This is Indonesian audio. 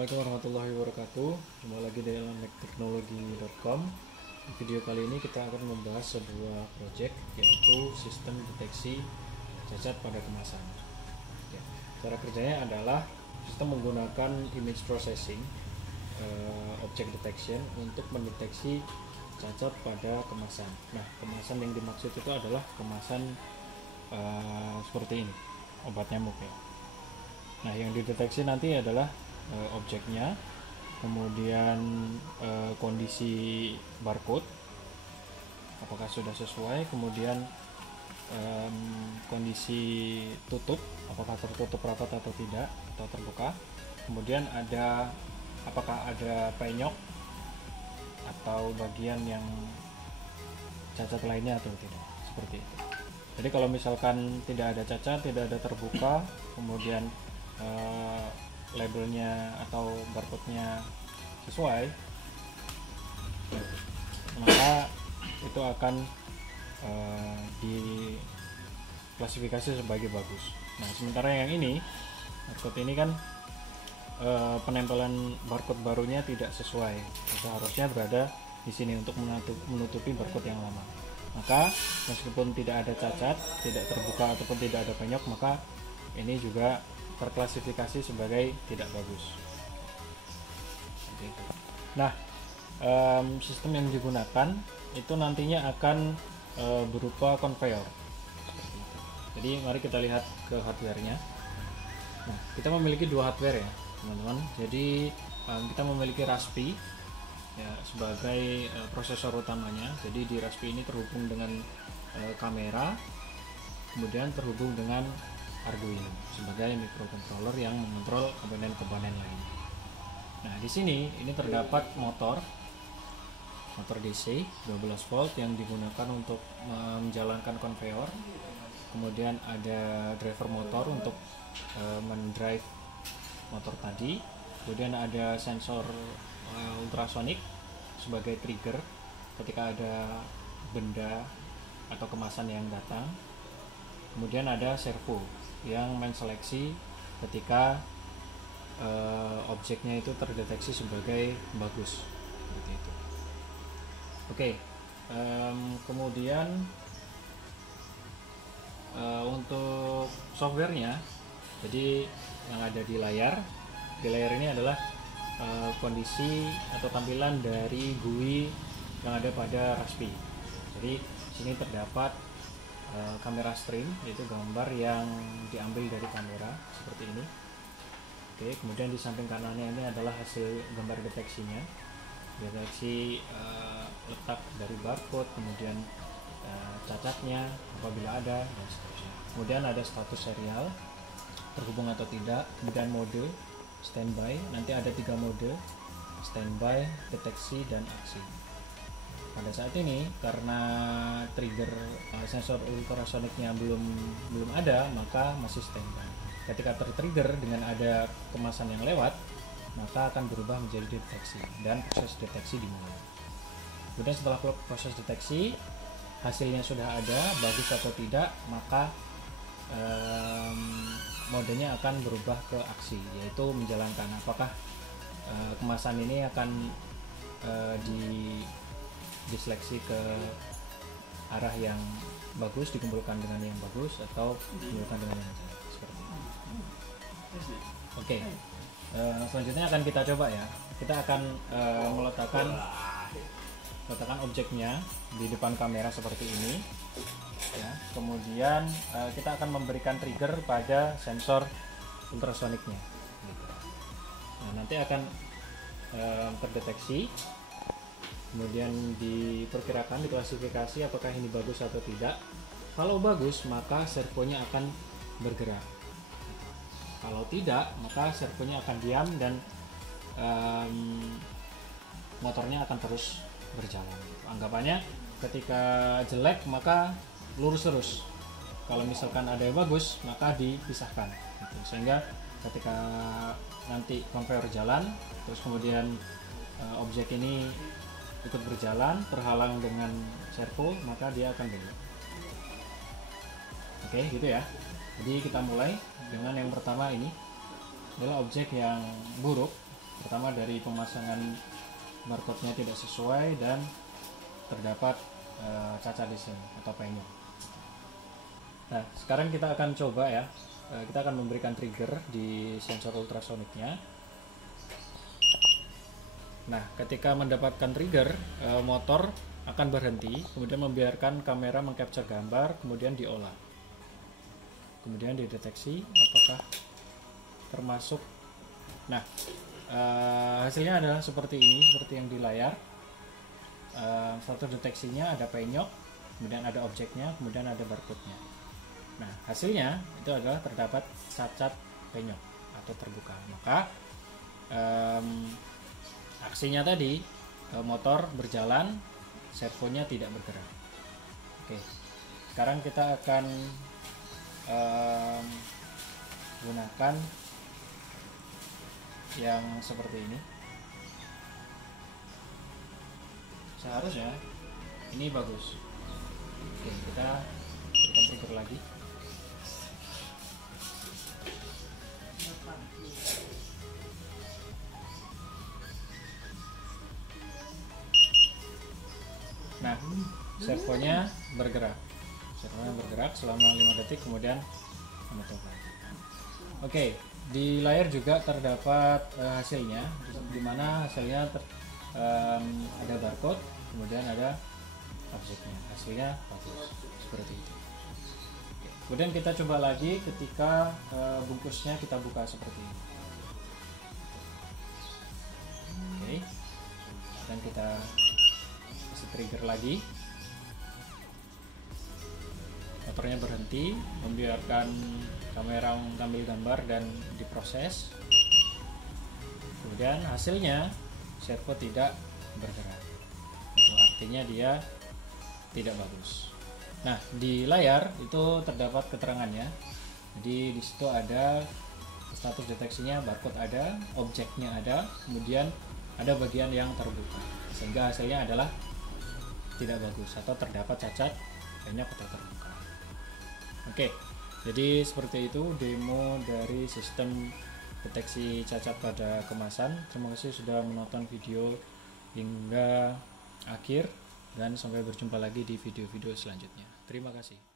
Assalamualaikum warahmatullahi wabarakatuh. Jumpa lagi di teknologi.com. Di video kali ini kita akan membahas sebuah project, yaitu sistem deteksi cacat pada kemasan. Cara kerjanya adalah sistem menggunakan image processing, object detection untuk mendeteksi cacat pada kemasan. Nah, kemasan yang dimaksud itu adalah kemasan seperti ini, obat nyamuk ya. Nah, yang dideteksi nanti adalah objeknya, kemudian kondisi barcode apakah sudah sesuai, kemudian kondisi tutup apakah tertutup rapat atau tidak atau terbuka, kemudian ada apakah ada penyok atau bagian yang cacat lainnya atau tidak, seperti itu. Jadi kalau misalkan tidak ada cacat, tidak ada terbuka, kemudian labelnya atau barcode-nya sesuai, maka itu akan diklasifikasi sebagai bagus. Nah, sementara yang ini, barcode ini kan penempelan barcode barunya tidak sesuai, seharusnya berada di sini untuk menutupi barcode yang lama. Maka meskipun tidak ada cacat, tidak terbuka ataupun tidak ada penyok, maka ini juga terklasifikasi sebagai tidak bagus. Nah, sistem yang digunakan itu nantinya akan berupa conveyor. Jadi mari kita lihat ke hardware-nya. Nah, kita memiliki dua hardware ya, teman-teman. Jadi kita memiliki Raspi ya sebagai prosesor utamanya. Jadi di Raspi ini terhubung dengan kamera, kemudian terhubung dengan Arduino sebagai microcontroller yang mengontrol komponen-komponen lain. Nah, di sini ini terdapat motor DC 12 volt yang digunakan untuk menjalankan konveyor. Kemudian ada driver motor untuk mendrive motor tadi. Kemudian ada sensor ultrasonik sebagai trigger ketika ada benda atau kemasan yang datang. Kemudian ada servo yang menseleksi ketika objeknya itu terdeteksi sebagai bagus, seperti itu. Oke, kemudian untuk softwarenya, jadi yang ada di layar ini adalah kondisi atau tampilan dari GUI yang ada pada Raspi. Jadi sini terdapat kamera stream, yaitu gambar yang diambil dari kamera seperti ini. Oke, kemudian di samping kanannya ini adalah hasil gambar deteksinya, deteksi letak dari barcode, kemudian cacatnya apabila ada, dan seterusnya. Kemudian ada status serial, terhubung atau tidak, kemudian mode standby. Nanti ada 3 mode: standby, deteksi, dan aksi. Pada saat ini karena trigger sensor ultrasoniknya belum ada, maka masih standby. Ketika tertrigger dengan ada kemasan yang lewat, maka akan berubah menjadi deteksi dan proses deteksi dimulai. Kemudian setelah proses deteksi, hasilnya sudah ada, bagus atau tidak, maka modenya akan berubah ke aksi, yaitu menjalankan apakah kemasan ini akan diseleksi ke arah yang bagus, dikumpulkan dengan yang bagus, atau dikumpulkan dengan yang jelek, seperti itu. Oke, selanjutnya akan kita coba ya. Kita akan meletakkan objeknya di depan kamera seperti ini ya. Kemudian kita akan memberikan trigger pada sensor ultrasoniknya. Nah, nanti akan terdeteksi, kemudian diperkirakan, diklasifikasi apakah ini bagus atau tidak. Kalau bagus, maka servonya akan bergerak. Kalau tidak, maka servonya akan diam dan motornya akan terus berjalan. Anggapannya ketika jelek maka lurus terus. Kalau misalkan ada yang bagus, maka dipisahkan. Sehingga ketika nanti konveyor jalan, terus kemudian objek ini ikut berjalan terhalang dengan servo, maka dia akan belok. Oke, gitu ya. Jadi kita mulai dengan yang pertama, ini adalah objek yang buruk. Pertama dari pemasangan barcode-nya tidak sesuai dan terdapat cacat di sini atau penyok. Nah, sekarang kita akan coba ya. Kita akan memberikan trigger di sensor ultrasoniknya. Nah, ketika mendapatkan trigger, motor akan berhenti, kemudian membiarkan kamera mengcapture gambar, kemudian diolah. Kemudian dideteksi apakah termasuk. Nah, hasilnya adalah seperti ini, seperti yang di layar. Status deteksinya ada penyok, kemudian ada objeknya, kemudian ada barcode-nya. Nah, hasilnya itu adalah terdapat cacat penyok atau terbuka. Maka aksinya tadi, motor berjalan, servonya tidak bergerak. Oke, sekarang kita akan gunakan yang seperti ini. Seharusnya ini bagus. Oke, kita berikan trigger lagi. Nah, servonya bergerak. Servonya bergerak selama 5 detik, kemudian menutup. Oke, di layar juga terdapat hasilnya, di mana hasilnya ada barcode, kemudian ada objeknya. Hasilnya bagus, seperti itu. Oke. Kemudian kita coba lagi ketika bungkusnya kita buka seperti ini. Oke, dan kita kasih trigger lagi. Motornya berhenti, membiarkan kamera mengambil gambar dan diproses. Kemudian hasilnya servo tidak bergerak. Itu artinya dia tidak bagus. Nah, di layar itu terdapat keterangannya. Jadi di situ ada status deteksinya, barcode ada, objeknya ada, kemudian ada bagian yang terbuka. Sehingga hasilnya adalah tidak bagus atau terdapat cacat penyok atau terbuka. Oke, jadi seperti itu demo dari sistem deteksi cacat pada kemasan. Terima kasih sudah menonton video hingga akhir dan sampai berjumpa lagi di video-video selanjutnya. Terima kasih.